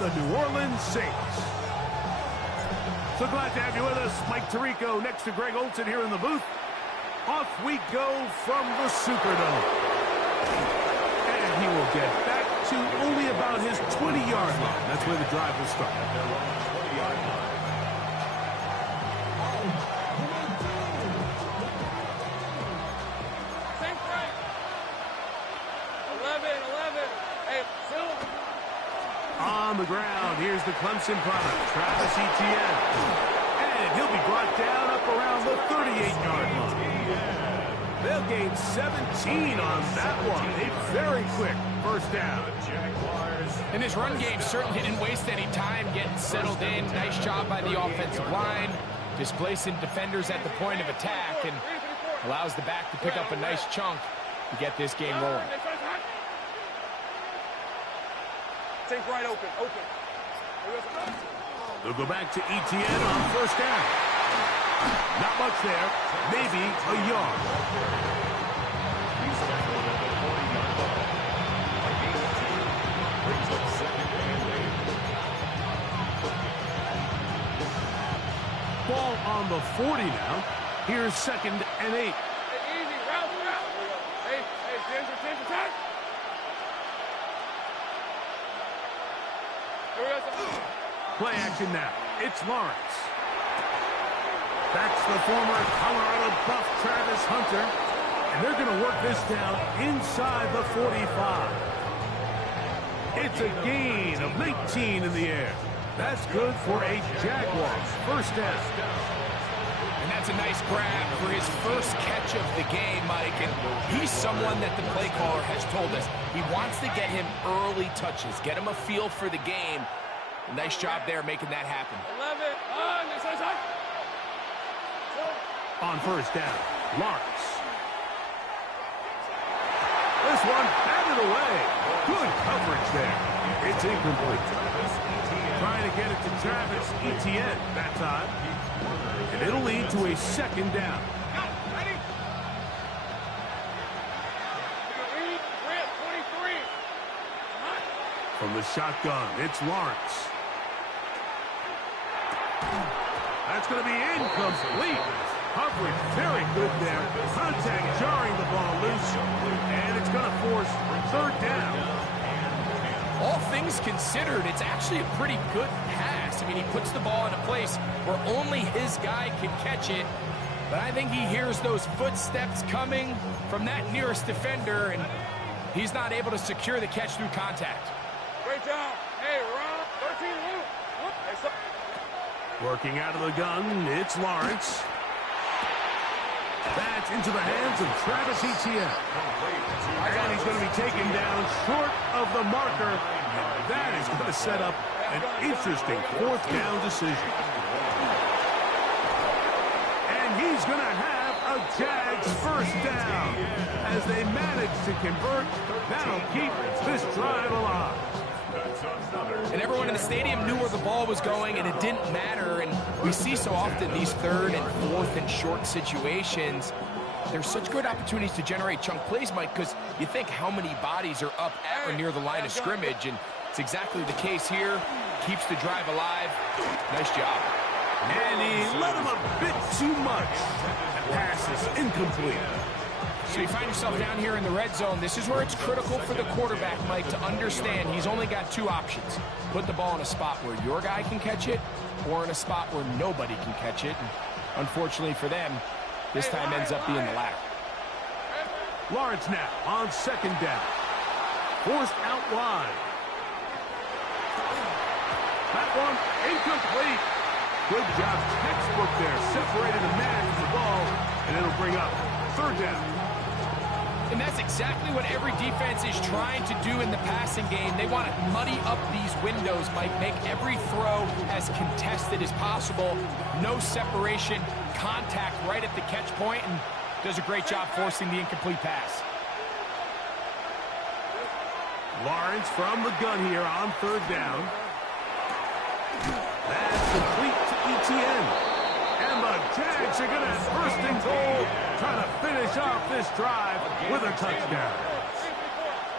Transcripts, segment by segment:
the New Orleans Saints. So glad to have you with us. Mike Tirico next to Greg Olson here in the booth. Off we go from the Superdome. And he will get back to only about his 20-yard line. That's where the drive will start. On the ground, here's the Clemson product, Travis Etienne. And he'll be brought down up around the 38-yard line. They'll gain 17 on that one. A very quick first down. And his run game certainly didn't waste any time getting settled in. Nice job by the offensive line, displacing defenders at the point of attack, and allows the back to pick up a nice chunk to get this game rolling. Take right open. They'll go back to Etienne on first down. Not much there. Maybe a yard. Ball on the 40 now. Here's 2nd and 8. Hey, easy. Route. Hey, Ginger, time. Play action now. It's Lawrence. That's the former Colorado Buff Travis Hunter. And they're going to work this down inside the 45. It's a gain of 19 in the air. That's good for a Jaguars first down. And that's a nice grab for his first catch of the game, Mike. And he's someone that the play caller has told us he wants to get him early touches, get him a feel for the game. A nice job there making that happen. 11 on the side. On first down, Lawrence. This one batted away. Good coverage there. It's incomplete. Trying to get it to Travis Etienne that time. And it'll lead to a 2nd down. From the shotgun, it's Lawrence. That's going to be incomplete. Coverage very good there. Contact jarring the ball loose. And it's going to force 3rd down. All things considered, it's actually a pretty good pass. I mean, he puts the ball in a place where only his guy can catch it. But I think he hears those footsteps coming from that nearest defender, and he's not able to secure the catch through contact. Great job. Hey, Ron. 13 loop. Working out of the gun, it's Lawrence. That's into the hands of Travis Etienne. And he's going to be taken down short of the marker. And that is going to set up an interesting 4th down decision. And he's going to have a Jags first down. As they manage to convert, that'll keep this drive alive. And everyone in the stadium knew where the ball was going, and it didn't matter. And we see so often these 3rd and 4th and short situations. There's such good opportunities to generate chunk plays, Mike, because you think how many bodies are up at or near the line of scrimmage, and it's exactly the case here. Keeps the drive alive. Nice job. And he let him a bit too much. The pass is incomplete. So you find yourself down here in the red zone. This is where it's critical for the quarterback, Mike, to understand he's only got 2 options. Put the ball in a spot where your guy can catch it, or in a spot where nobody can catch it. And unfortunately for them, this time ends up being the latter. Lawrence now on 2nd down. Forced out wide. That one incomplete. Good job. Textbook there. Separated the man from the ball, and it'll bring up 3rd down. And that's exactly what every defense is trying to do in the passing game. They want to muddy up these windows, Mike, make every throw as contested as possible. No separation, contact right at the catch point, and does a great job forcing the incomplete pass. Lawrence from the gun here on 3rd down. That's complete to Etienne. And the Jags are going to have 1st and goal, trying to finish off this drive with a touchdown.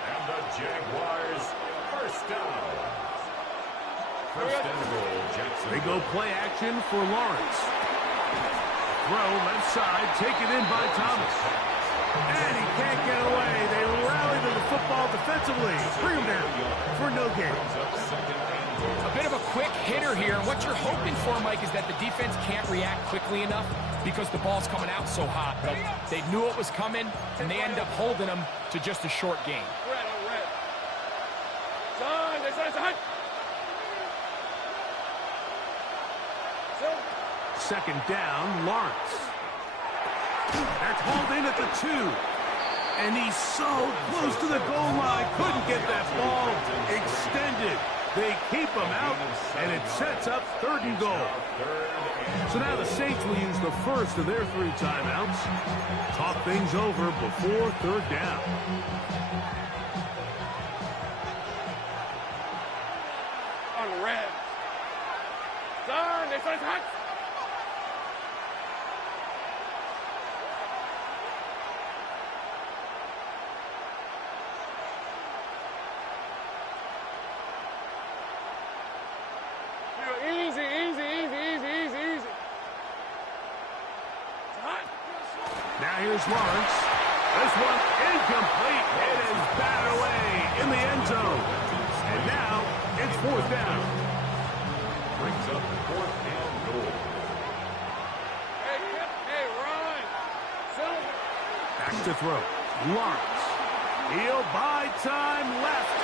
And the Jaguars first down. They go play action for Lawrence. Throw left side, taken in by Thomas. And he can't get away. They rally to the football defensively. Bring him down for no gain. A bit of a quick hitter here. What you're hoping for, Mike, is that the defense can't react quickly enough because the ball's coming out so hot. But they knew it was coming, and they end up holding them to just a short gain. Second down, Lawrence. That's hauled in at the 2. And he's so close to the goal line. Couldn't get that ball extended. They keep him out, and it sets up 3rd and goal. So now the Saints will use the first of their 3 timeouts. Talk things over before 3rd down. On red. Done. It's hot. Easy, easy, easy, easy, easy, easy. Now here's Lawrence. This one incomplete. It is batted away in the end zone. And now it's 4th down. Brings up 4th and goal. Hey, run. Silver. Back to throw. Lawrence. He'll buy time left.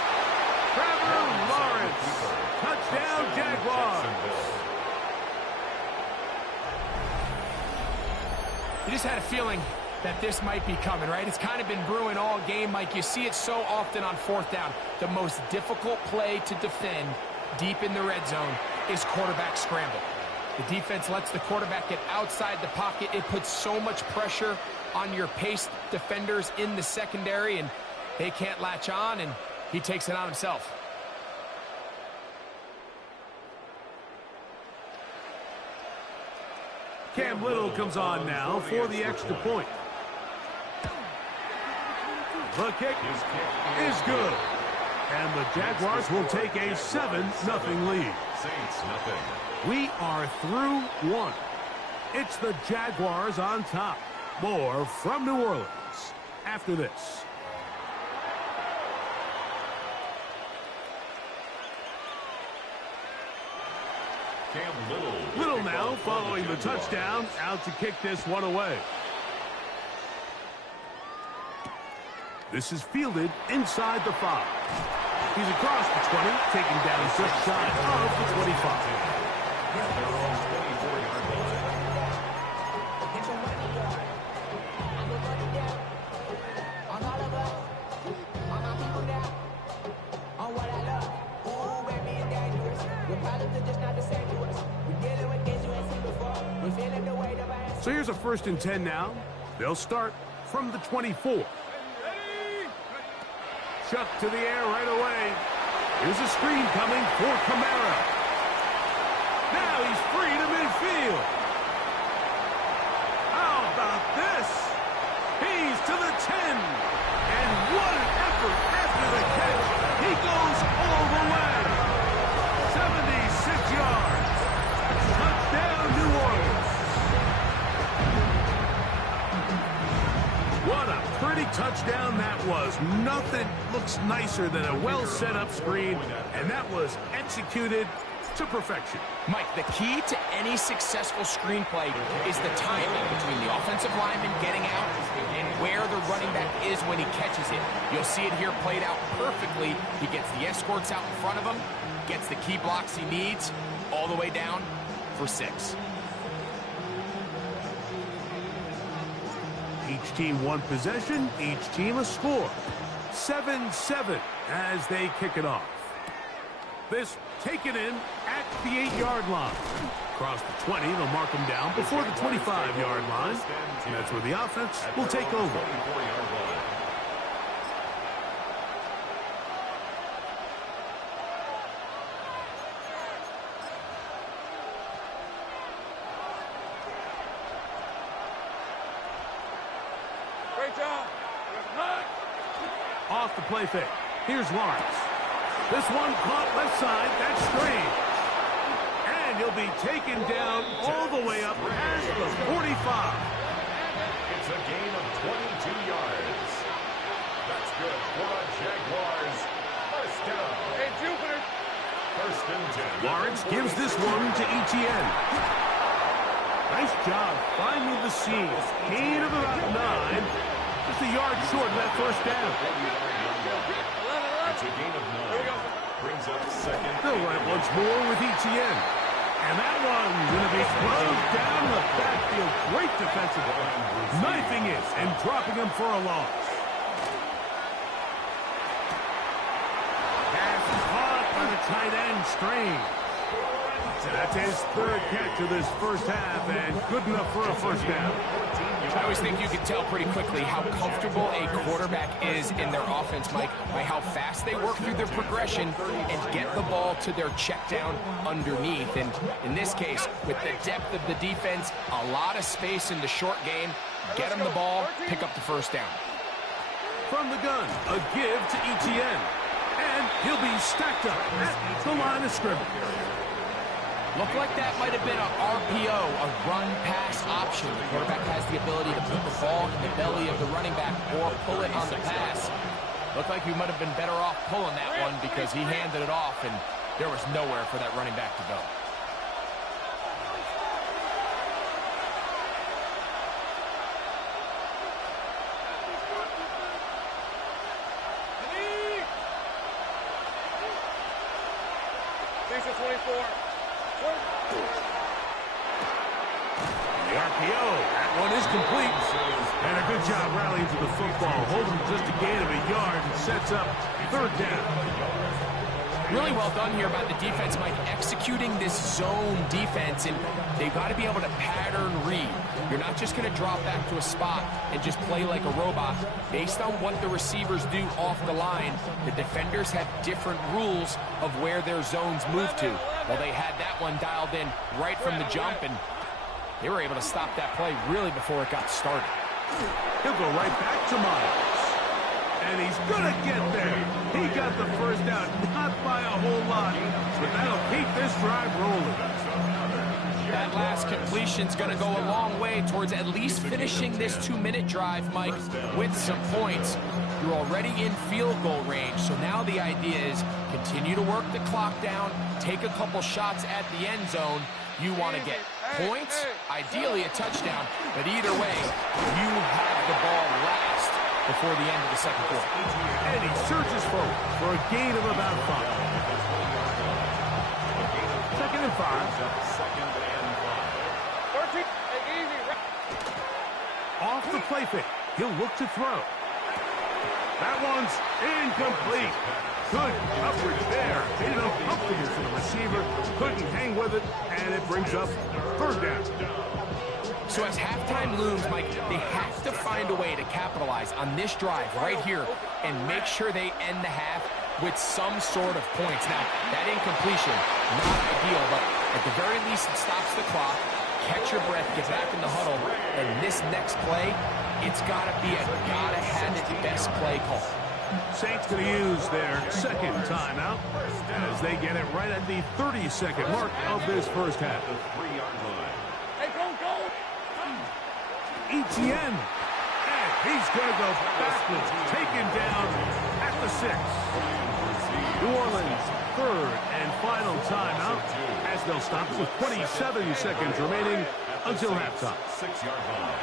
Trevor Lawrence. Touchdown, Jaguars. You just had a feeling that this might be coming, right? It's kind of been brewing all game, Mike. You see it so often on 4th down. The most difficult play to defend deep in the red zone is quarterback scramble. The defense lets the quarterback get outside the pocket. It puts so much pressure on your paced defenders in the secondary, and they can't latch on, and he takes it on himself. Cam Little comes on now for the extra point. The kick is good. And the Jaguars will take a 7-0 lead. Saints, nothing. We are through 1. It's the Jaguars on top. More from New Orleans after this. Cam Little now following the touchdown, out to kick this one away. This is fielded inside the 5. He's across the 20, taken down just shy of the 25. So here's a 1st and 10 now. They'll start from the 24. Chuck to the air right away. Here's a screen coming for Kamara. Now he's free to midfield. How about this? He's to the 10. And what an effort after the catch. He goes all the way. 76 yards. Touchdown, New Orleans. What a pretty touchdown that was. Nothing looks nicer than a well-set-up screen, and that was executed to perfection. Mike, the key to any successful screenplay is the timing between the offensive lineman getting out and where the running back is when he catches it. You'll see it here played out perfectly. He gets the escorts out in front of him, gets the key blocks he needs, all the way down for 6. Each team one possession, each team a score. 7-7 as they kick it off. This taken in at the 8-yard line. Across the 20, they'll mark them down before the 25-yard line. And that's where the offense will take over. Great job. Off the play fake. Here's Lawrence. This one caught left side. That's strange. He'll be taken down all the way up past the 45. It's a gain of 22 yards. That's good for a Jaguars first down. Hey, Jupiter. First and 10. Lawrence gives this one to Etienne. Nice job finding the seam. Gain of about 9. Just a yard short of that first down. It's a gain of 9. Brings up second. They'll run it once more with Etienne. And that one's going to be closed down in the backfield. Great defensive play. Knifing it and dropping him for a loss. Pass caught by the tight end, Strange. That's his third catch of this first half, and good enough for a first down. I always think you can tell pretty quickly how comfortable a quarterback is in their offense, Mike, by how fast they work through their progression and get the ball to their check down underneath. And in this case, with the depth of the defense, a lot of space in the short game, get them the ball, pick up the first down. From the gun, a give to Etienne. And he'll be stacked up at the line of scrimmage. Looked like that might have been an RPO, a run-pass option. The quarterback has the ability to put the ball in the belly of the running back or pull it on the pass. Looked like he might have been better off pulling that one because he handed it off, and there was nowhere for that running back to go. Station 24. The RPO, that one is complete. And a good job rallying to the football. Holding just a gain of a yard and sets up third down. Really well done here by the defense, Mike, executing this zone defense, and they've got to be able to pattern read. You're not just going to drop back to a spot and just play like a robot. Based on what the receivers do off the line, the defenders have different rules of where their zones move to. Well, they had that one dialed in right from the jump, and they were able to stop that play really before it got started. He'll go right back to Myers. And he's going to get there. He got the first down, not by a whole lot, but that'll keep this drive rolling. That last completion's going to go a long way towards at least finishing this 2-minute drive, Mike, with some points. You're already in field goal range, so now the idea is continue to work the clock down, take a couple shots at the end zone. You want to get points, ideally a touchdown, but either way, you have the ball last before the end of the second quarter. And he surges forward for a gain of about 5. Second and 5. Off the play fake. He'll look to throw. That one's incomplete. Good coverage there. Made it uncomfortable for the receiver. Couldn't hang with it, and it brings up third down. So as halftime looms, Mike, they have to find a way to capitalize on this drive right here and make sure they end the half with some sort of points. Now, that incompletion, not ideal, but at the very least it stops the clock. Catch your breath, get back in the huddle, and this next play, it's got to be a gotta-have-it best play call. Saints going to use their second timeout as they get it right at the 30-second mark of this first half. Hey, go! Etienne, and he's going to go backwards, taken down at the 6. New Orleans, third and final timeout as they'll stop with 27 seconds remaining until halftime. 6-yard line.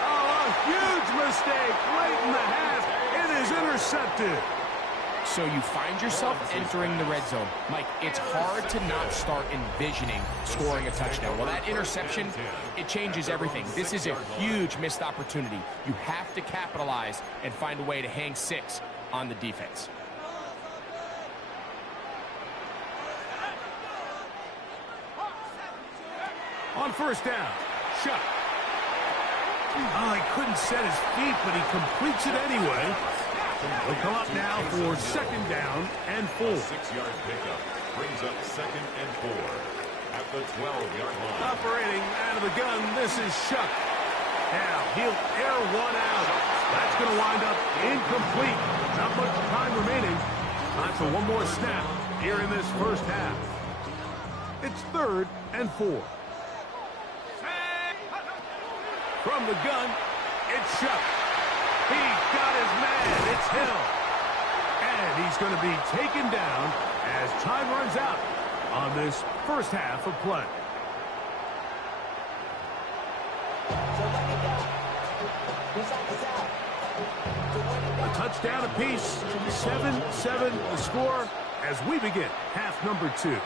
Oh, a huge mistake late in the half. It is intercepted. So you find yourself entering the red zone. Mike, it's hard to not start envisioning scoring a touchdown. Well, that interception, it changes everything. This is a huge missed opportunity. You have to capitalize and find a way to hang 6 on the defense. On first down, Shuck. Oh, he couldn't set his feet, but he completes it anyway. He'll come up now for second down and 4. 6-yard pickup brings up second and 4 at the 12-yard line. Operating out of the gun, this is Shuck. Now, he'll air one out. That's going to wind up incomplete. Not much time remaining. Time for one more snap here in this first half. It's 3rd and 4. From the gun, it's Shuck. He got his man. It's Hill. And he's going to be taken down as time runs out on this first half of play. A touchdown apiece. 7-7 the score as we begin half number 2.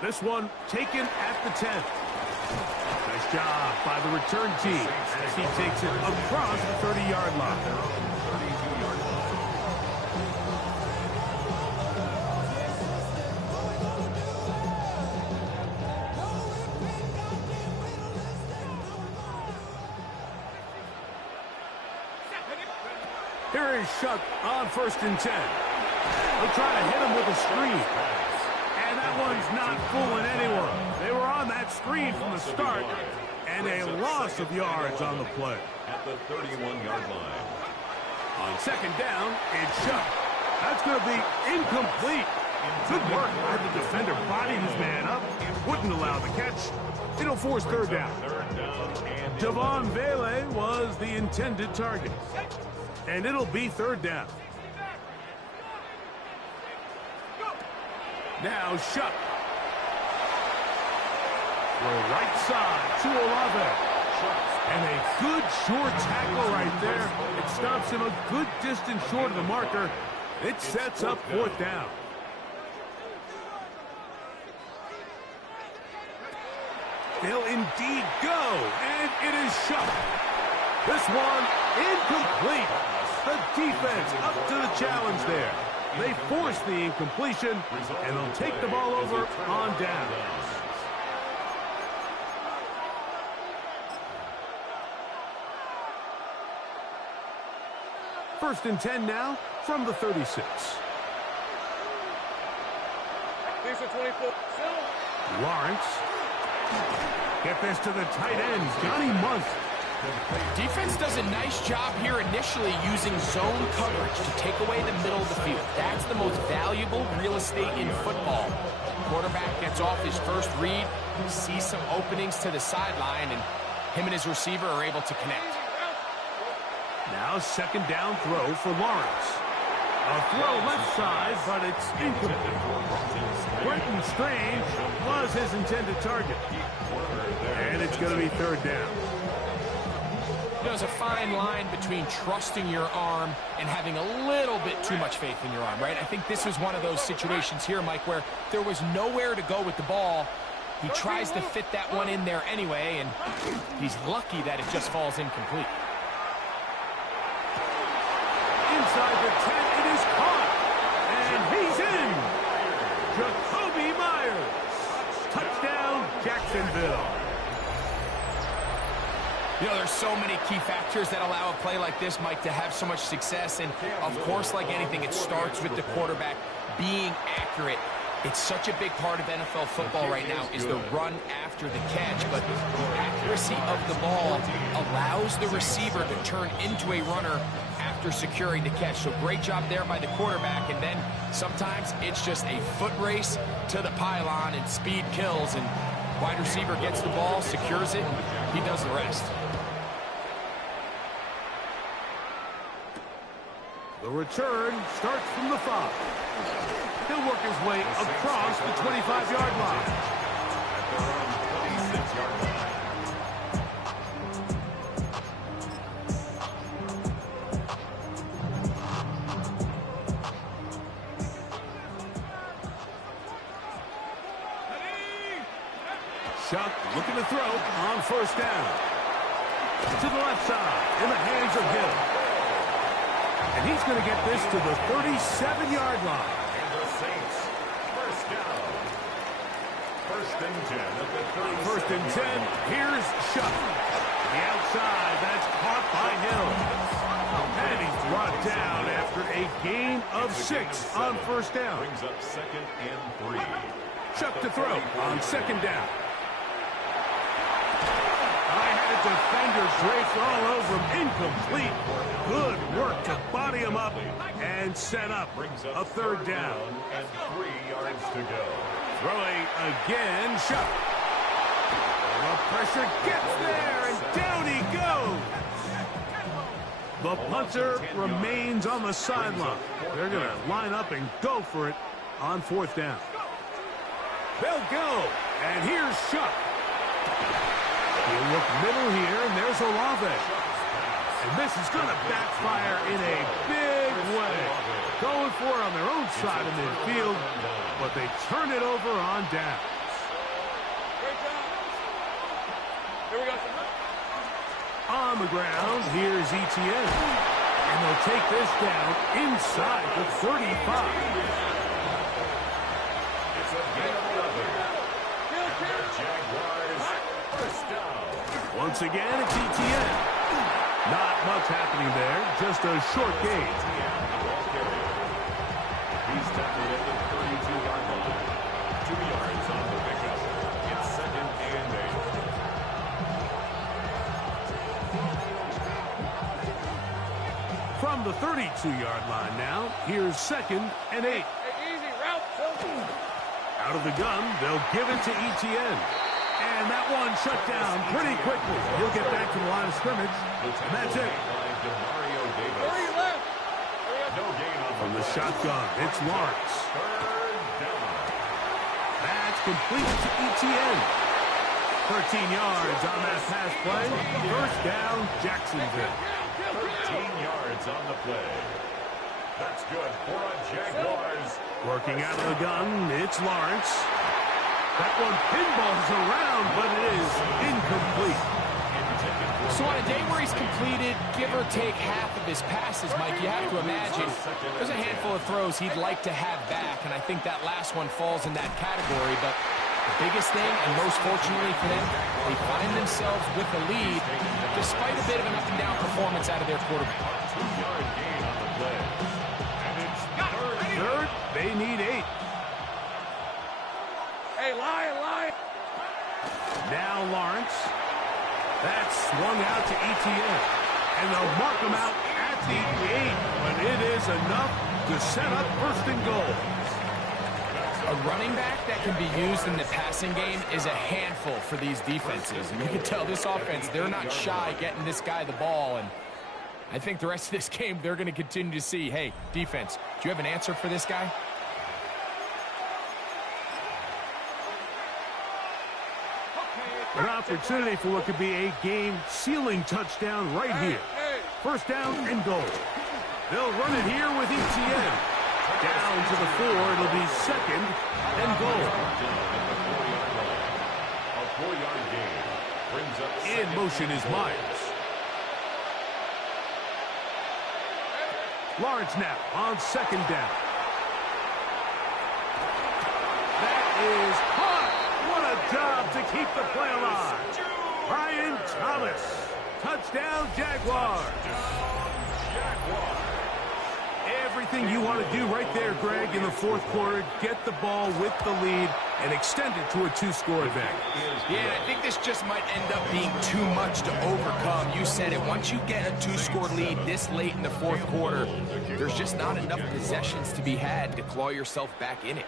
This one taken at the 10. Nice job by the return team as he takes it across the 30-yard line. Here is Shuck on 1st and 10. They'll try to hit him with a screen. And that one's not fooling anyone. They were on that screen from the start, and a loss of yards on the play. At the 31-yard line. On 2nd down, it's Shuck. That's going to be incomplete. Good work by the defender. Bodied his man up. Wouldn't allow the catch. It'll force 3rd down. Devon Vele was the intended target. And it'll be 3rd down. Now Shuck. Throw right side to Olave. And a good short tackle right there. It stops him a good distance short of the marker. It sets up 4th down. They'll indeed go. And it is Shuck. This one incomplete. The defense up to the challenge there. They force the incompletion, and they'll take the ball over on down. First and 10 now from the 36. Lawrence. Get this to the tight end, Johnny Munt. Defense does a nice job here initially using zone coverage to take away the middle of the field. That's the most valuable real estate in football. Quarterback gets off his first read, sees some openings to the sideline, and him and his receiver are able to connect. Now 2nd down throw for Lawrence. A throw left side, but it's incomplete. Quentin Strange was his intended target. And it's going to be 3rd down. There's a fine line between trusting your arm and having a little bit too much faith in your arm, right? I think this is one of those situations here, Mike, where there was nowhere to go with the ball. He tries to fit that one in there anyway, and he's lucky that it just falls incomplete. Inside the 10, it is caught. And he's in. Jacoby Myers. Touchdown, Jacksonville. You know, there's so many key factors that allow a play like this, Mike, to have so much success. And, of course, like anything, it starts with the quarterback being accurate. It's such a big part of NFL football right now is the run after the catch. But the accuracy of the ball allows the receiver to turn into a runner after securing the catch. So great job there by the quarterback. And then sometimes it's just a foot race to the pylon and speed kills. And wide receiver gets the ball, secures it, he does the rest. The return starts from the 5. He'll work his way across the 25-yard line. At their own 26-yard line. Shuck looking to throw on 1st down. To the left side in the hands of Hill. And he's going to get this to the 37-yard line. And the Saints, 1st down. 1st and 10 at the 37. 1st and 10, here's Shuck. The outside, that's caught by Hill. And he's brought down after a gain of 6 on 1st down. Brings up 2nd and 3. Shuck to throw on 2nd down. Defender draped all over him, incomplete. Good work to body him up and set up a 3rd down. And 3 yards to go. Throwing again, shot. The pressure gets there, and down he goes. The punter remains on the sideline. They're going to line up and go for it on 4th down. They'll go, and here's Shuck. He'll look middle here, and there's Olave. And this is going to backfire in a big way. Going for it on their own side of midfield, but they turn it over on down. Here we go. On the ground, here's ETN. And they'll take this down inside the 35. It's a gain of 11. And the Jaguars first down. Once again, it's ETN. Not much happening there, just a short gain. He's tackled at the 32-yard line. 2 yards on the pickup. It's 2nd and 8. From the 32-yard line now, here's 2nd and 8. Hey, easy, route. Out of the gun, they'll give it to ETN. And that one shut down pretty quickly. He'll get back to the line of scrimmage, and that's it. Where you left? No gain on From the shotgun, it's Lawrence. 3rd down. That's complete to ETN. 13 yards on that pass play. First down, Jacksonville. 13 yards on the play. That's good for a Jaguars. Working out of the gun, it's Lawrence. That one pinballs around, but it is incomplete. So on a day where he's completed, give or take half of his passes, Mike, you have to imagine there's a handful of throws he'd like to have back, and I think that last one falls in that category. But the biggest thing, and most fortunately for them, they find themselves with the lead despite a bit of an up-and-down performance out of their quarterback. 2-yard gain on the play. And it's Third, they need 8. Hey, lie. Now Lawrence. That's swung out to ETN. And they'll mark him out at the 8. But it is enough to set up 1st and goal. A running back that can be used in the passing game is a handful for these defenses. And you can tell this offense, they're not shy getting this guy the ball. And I think the rest of this game, they're going to continue to see, hey, defense, do you have an answer for this guy? An opportunity for what could be a game-sealing touchdown right here. 1st down and goal. They'll run it here with ETN. Down to the 4. It'll be 2nd and goal. a 4-yard gain. Brings up In motion is Myers. Lawrence now on 2nd down. That is caught. What a job to keep the play alive. Brian Thomas. Touchdown, Jaguars. Everything you want to do right there, Greg, in the 4th quarter. Get the ball with the lead and extend it to a 2-score advantage. Yeah, I think this just might end up being too much to overcome. You said it. Once you get a 2-score lead this late in the 4th quarter, there's just not enough possessions to be had to claw yourself back in it.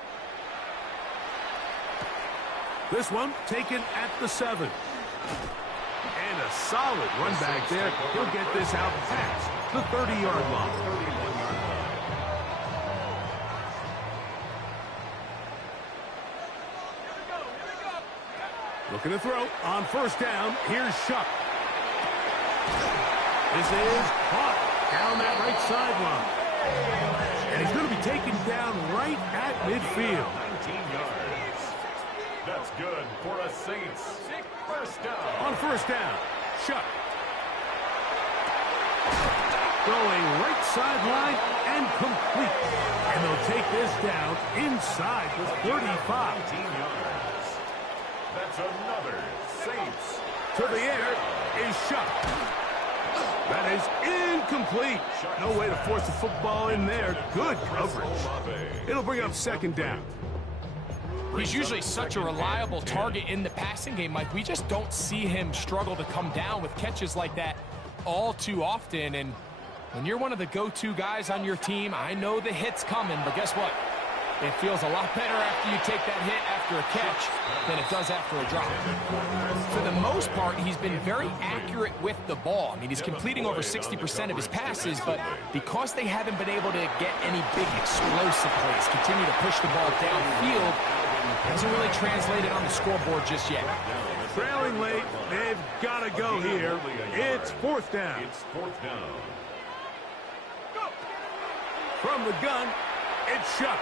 This one taken at the 7. And a solid run back there. He'll get this out past the 30-yard line. Looking to throw on 1st down. Here's Shuck. This is caught down that right sideline. And he's going to be taken down right at midfield. 19 yards. That's good for a Saints. 1st down. On 1st down, Shuck. Going right sideline and complete. And they'll take this down inside the 35. 19 yards. That's another Saints. To the air is Shuck. That is incomplete. No way to force the football in there. Good coverage. It'll bring up 2nd down. He's usually such a reliable target in the passing game, Mike. We just don't see him struggle to come down with catches like that all too often. And when you're one of the go-to guys on your team, I know the hit's coming, but guess what? It feels a lot better after you take that hit after a catch than it does after a drop. For the most part, he's been very accurate with the ball. I mean, he's completing over 60% of his passes, but because they haven't been able to get any big explosive plays, continue to push the ball downfield, hasn't really translated on the scoreboard just yet. Trailing late, they've got to go here. It's fourth down. From the gun, it's Shuck.